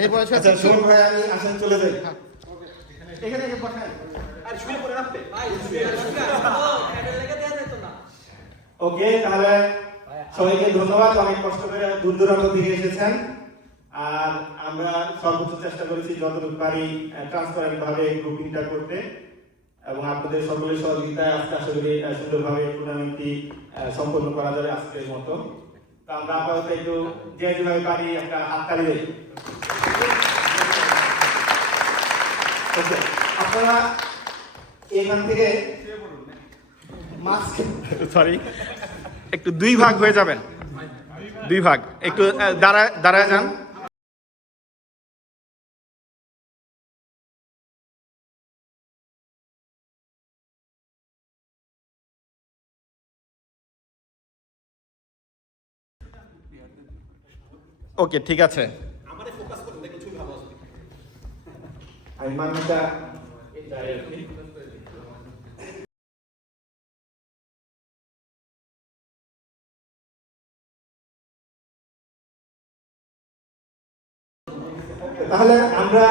এই বয়সে আচ্ছা সুমন ভাই আমি আসেন চলে যাই। এখানে বসাই আর শুয়ে পড়ে রাখতে ওকে, তাহলে সবাইকে ধন্যবাদ, অনেক কষ্ট করে দূর দূরান্ত থেকে এসেছেন। আর আমরা সর্বোচ্চ চেষ্টা করেছি যতটুকু পারি ট্রান্সপারেন্ট ভাবে গ্রুপিংটা করতে, এবং আপনাদের সকলের সহযোগিতায় আজকে আশা করি সুন্দরভাবে টুর্নামেন্টটি সম্পন্ন করা যাবে আজকের মতো। তো আমরা আপাতত একটু যে যেভাবে পারি একটা হাততালি দিই। ওকে, আপনারা এখান থেকে সরি একটু দুই ভাগ হয়ে যাবেন, দুই ভাগ একটু দাঁড়ায় যান। ওকে ঠিক আছে, আমি মানটা তাহলে আমরা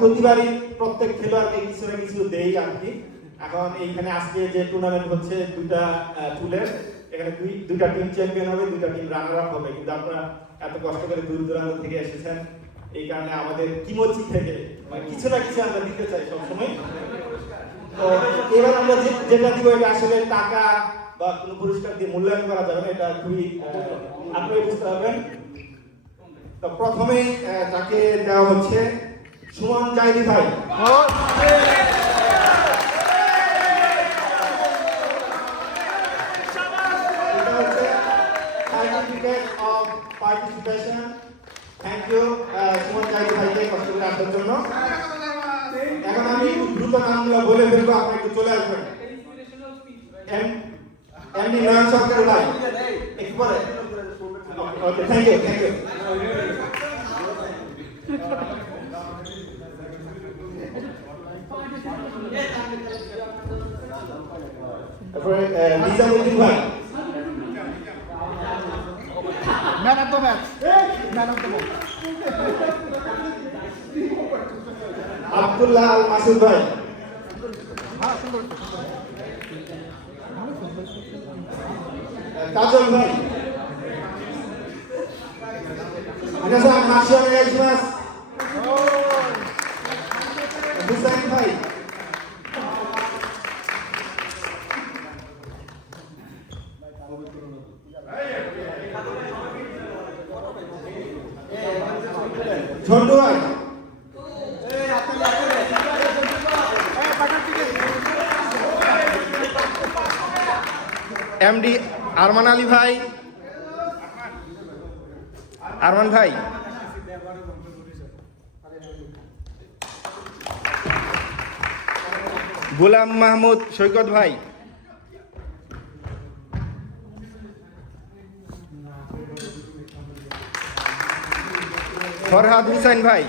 প্রতিবারই প্রত্যেক খেলোয়াড়কে কিছু না কিছু দেই আর কি। এখন এইখানে আজকে যে টুর্নামেন্ট হচ্ছে দুইটা পুলের, এখানে দুইটা টিম চ্যাম্পিয়ন হবে, দুইটা টিম রানার আপ হবে। কিন্তু আপনারা এত কষ্ট করে দূর দূরান্ত থেকে এসেছেন, এই কারণে আমাদের কিমোচি থেকে কিছু না কিছু আমরা দিতে চাই সবসময়। তো এবার আমরা যেটা দিব এটা আসলে টাকা বা কোনো পুরস্কার দিয়ে মূল্যায়ন করা যাবে না, এটা খুবই আপনারা বুঝতে পারবেন। তো প্রথমেই তাকে দেওয়া হচ্ছে সুমন জাইদি ভাই। এটা হচ্ছে certificate of participation. Thank you Suman Zaidi ভাইকে কষ্ট করে আসার জন্য। এখন আমি দ্রুত নামগুলো বলে ফেলবো, আপনি একটু চলে আসবেন। এমডি নয়ন সরকার ভাই একটু পরে। Okay, thank you, thank you. তারপরে নিজামুদ্দিন ভাই, man of the match, man of the match. Abdullah Al Masud ভাই, কাজল ভাই, মিনাসান মাশাআল্লাহ ওয়াইশমাস, হুসাইন ভাই, ঝন্টু ভাই, এমডি আরমান আলী ভাই, আরমান ভাই, গোলাম মাহমুদ সৈকত ভাই, ফরহাদ হুসাইন ভাই,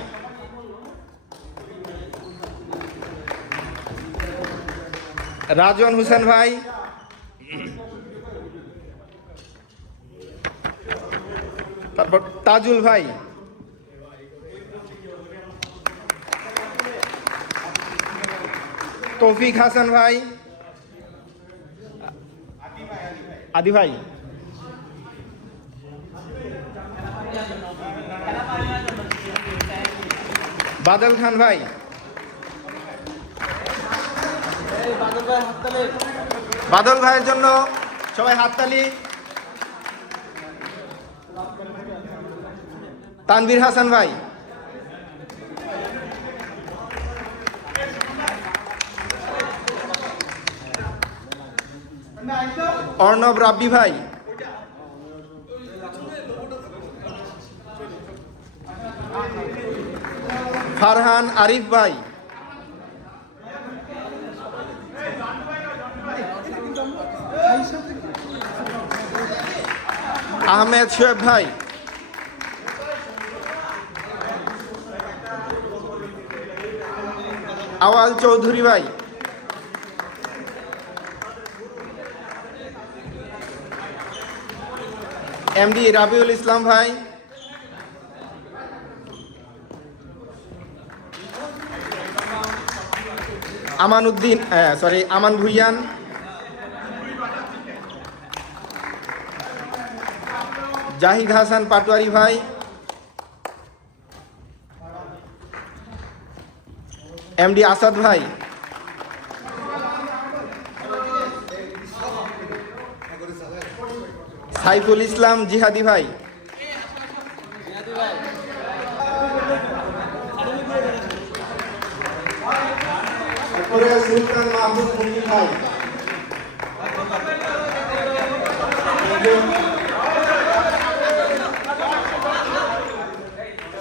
রাজন হুসেন ভাই, তারপর তাজুল ভাই, তৌফিক হাসান ভাই, আদি ভাই, বাদল খান ভাই, বাদল ভাইয়ের জন্য সবাই হাততালি। তানভীর হাসান ভাই, অর্ণব রাব্বি ভাই, ফারহান আরিফ ভাই, আহমেদ শোয়েব ভাই, আওয়াল চৌধুরী ভাই, এমডি রাবিউল ইসলাম ভাই, আমানউদ্দিন আমান ভুইয়ান, জাহিদ হাসান পাটোয়ারি ভাই, এমডি আসাদ ভাই, সাইফুল ইসলাম জিহাদি ভাই, সুলতান মাহমুদ মুন্নি ভাই,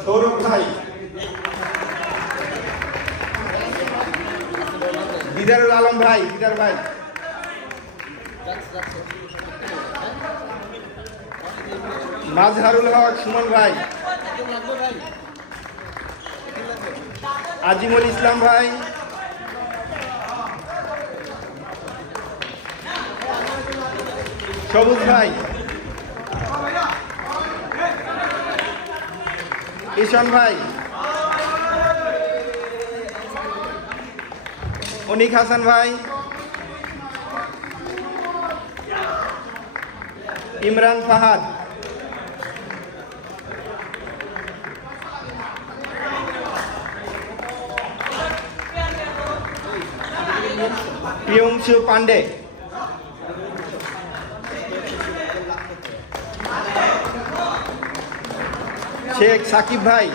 সৌরভ ভাই, দিদারুল আলম ভাই, দিদার ভাই, মাজহারুল হক সুমন ভাই, আজিমুল ইসলাম ভাই, সবুজ ভাই, ঈশান ভাই, অনিক হাসান ভাই, ইমরান ফাহাদ, প্রিয়ংশু পান্ডে, শেখ সাকিব ভাই,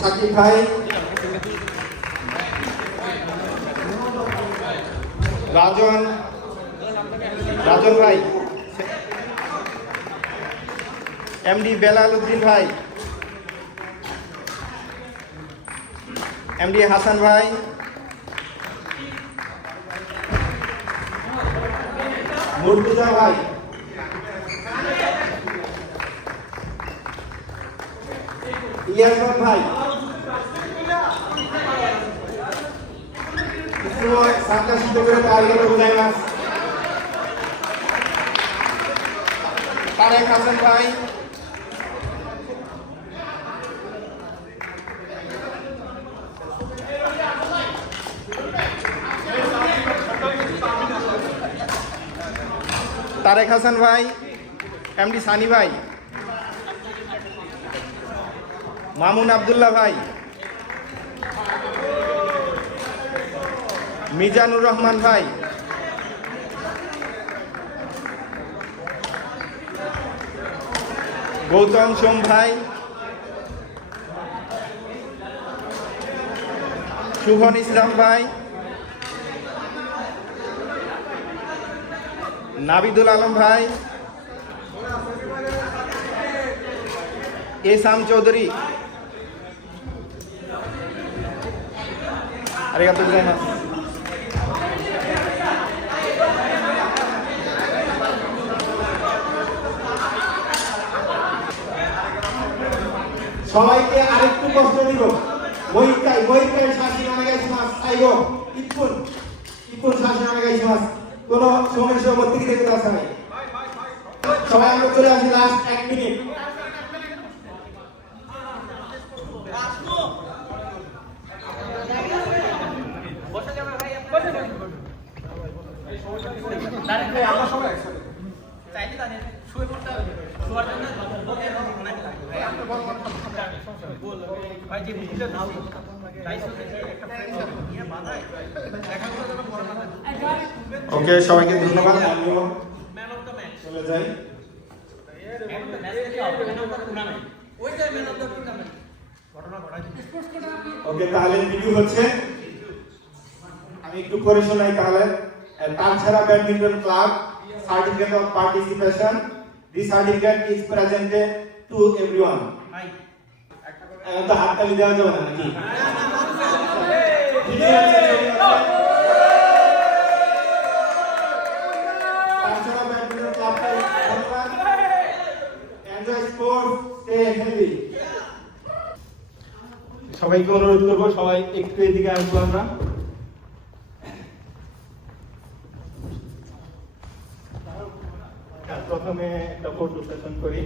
সাকিব ভাই, রাজন ভাই, এমডি বেলাল উদ্দিন ভাই, এমডি হাসান ভাই, মুর্তজা ভাই, ইয়াসমান ভাই, সাতটা সিদ্ধ করে তারিখে বোঝাই মাস, তারেক হাসান ভাই, তারেক হাসান ভাই, এমডি সানি ভাই, মামুন আব্দুল্লাহ ভাই, মিজানুর রহমান ভাই, গৌতম সোম ভাই, শুভন ইসলাম ভাই, নাবিদুল আলম ভাই, এসাম চৌধুরী, আরিগাতো গোজাইমাস। সবাইকে আরেকটু কষ্ট দিব। মহিকাই শাসি নামে গাইছে মাস আইব ইপুন শাসি নামে গাইছে মাস কোন সমস্যা মধ্যে কি দেখতে আসে নাই। সবাই আমরা চলে আসি লাস্ট 1 মিনিট। আমরা সবাই চাইলে দাঁড়িয়ে শুয়ে পড়তে হবে। শোয়ার জন্য ভাই যে মুখটা নাও ওকে, সবাইকে ধন্যবাদ। আমিও চলে যাই। ওকে, তাহলে ভিডিও হচ্ছে, আমি একটু করে শোনাই তাহলে। তাছাড়া badminton club certificate of participation. This certificate is presented to everyone. তো হাততালি দেওয়া যাবে না নাকি? তাছাড়া ব্যাডমিন্টন ক্লাবকে ধন্যবাদ। Enjoy sports, stay healthy. সবাইকে অনুরোধ করবো, সবাই একটু এদিকে আসবো আমরা। প্রথমে একটা ফটো সেশন করি।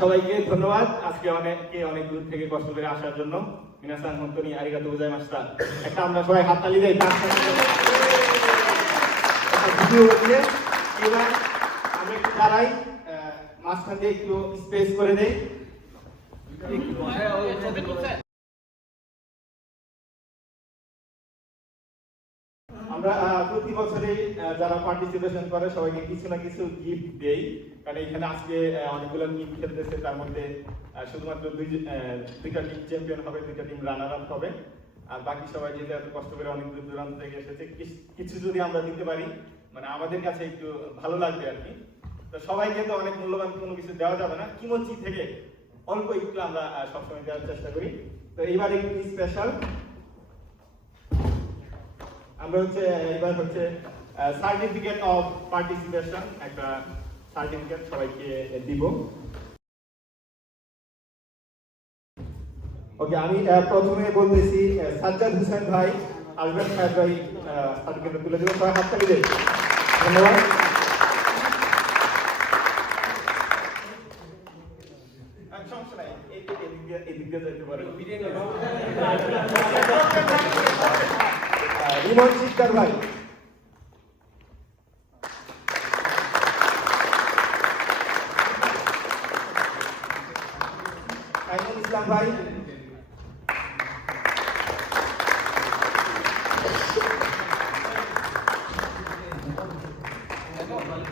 সবাইকে ধন্যবাদ আজকে অনেক দূর থেকে কষ্ট করে আসার জন্য। মিনাসান হন্তনি আরিগাতো গোজাইমাসিতা। একটা আমরা সবাই হাততালি দেই তার সাথে একটা ভিডিও দিয়ে এবার আমরা একটু দাঁড়াই, মাঝখান দিয়ে একটু স্পেস করে দেই। আমরা প্রতি বছরই যারা পার্টিসিপেশন করে সবাইকে কিছু না কিছু গিফট দেই, কারণ এখানে আজকে অনেকগুলো টিম খেলতেছে, তার মধ্যে শুধুমাত্র দুইটা টিম চ্যাম্পিয়ন হবে, দুইটা টিম রানার আপ হবে, আর বাকি সবাই যেহেতু এত কষ্ট করে অনেক দূর দূরান্ত থেকে এসেছে, কিছু যদি আমরা দিতে পারি মানে আমাদের কাছে একটু ভালো লাগবে আর কি। তো সবাইকে তো অনেক মূল্যবান কোনো কিছু দেওয়া যাবে না, কিমোচি থেকে অল্প একটু আমরা সবসময় দেওয়ার চেষ্টা করি। তো এইবার একটু স্পেশাল আমরা এবার সার্টিফিকেট অফ পার্টিসিপেশন, একটা সার্টিফিকেট সবাইকে দিব। ওকে, আমি প্রথমে বলতেছি সাজ্জাদ হোসেন ভাই আসবেন, সাহেব ভাই সার্টিফিকেট তুলে দেবেন, সবাই হাততালি দেন। ধন্যবাদ। সমস্যা নাই, এদিক দিয়ে যেতে পারেন। রিমন শিকদার ভাই, আইনুল ইসলাম ভাই,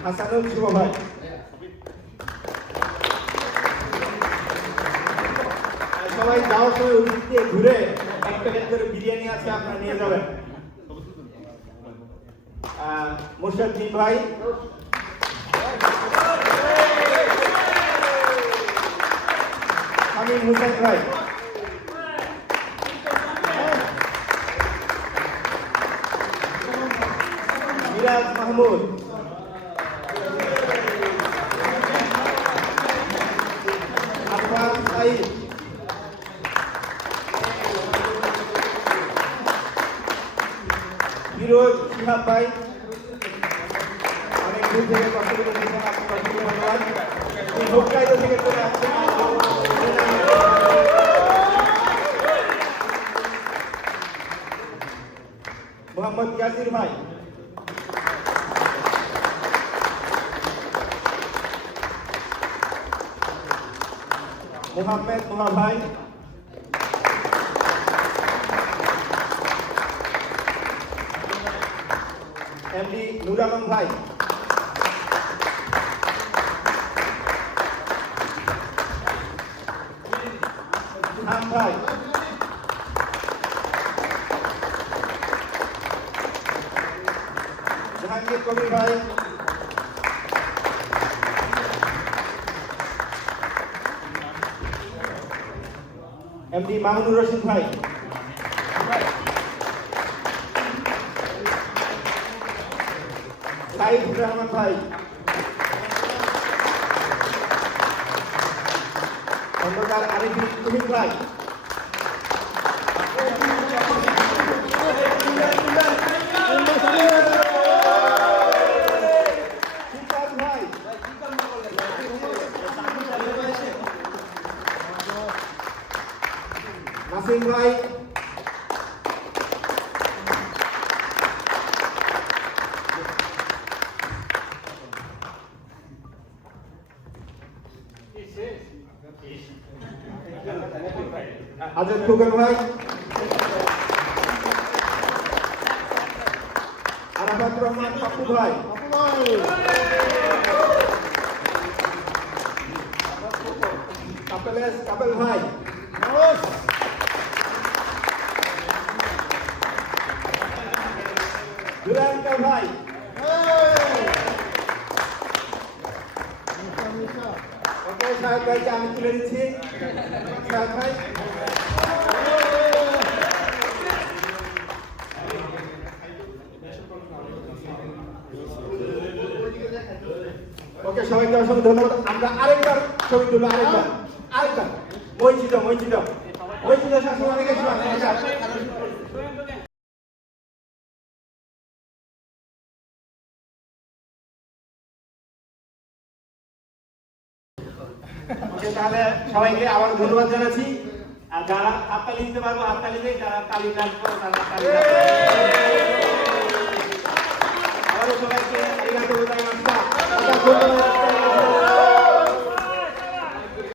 হাসানুল শুভ ভাই, সবাই যাওয়ার সময় ওদিক দিয়ে ঘুরে এক প্যাকেট করে বিরিয়ানি আছে আপনারা নিয়ে যাবেন। মুর্শিদ ভাই, শামীম হোসেন ভাই, মিরাজ মাহমুদ, আফরান সাইদ, ফিরোজ শিহাব ভাই, অনেক দূর থেকে কষ্ট করে এসেছেন, আপনাকে ধন্যবাদ। এই হোক্কাইদো থেকে চলে আসছেন মোহাম্মদ ইয়াসির ভাই, মোহাম্মদ মোহা ভাই, এমডি নূর আলম ভাই, খান ভাই, জাহাঙ্গীর কবির ভাই, এমডি মামুনুর রশিদ ভাই, সাইদ রহমান ভাই, খন্দকার আরিফুল তুহিন ভাই, নাসিম ভাই, আজাদ খোকন ভাই, আরাফাত রহমান পাপ্পু ভাই, কাপেল ভাই, দুরাঙ্কা ভাই, ওকে সাহেব ভাইকে আমি তুলে দিচ্ছি। সাহেব ভাই, সবাইকে অসংখ্য ধন্যবাদ। আমরা আরেকবার ছবি তুলবো, আরেকবার মসজিদ শাশুড়ি অনেকে তাহলে সবাইকে আবার ধন্যবাদ জানাচ্ছি। আর যারা হাততালি দিতে পারবো হাততালি দেয়, যারা তালি ডান্স করো তারা তালি আবারও সবাইকে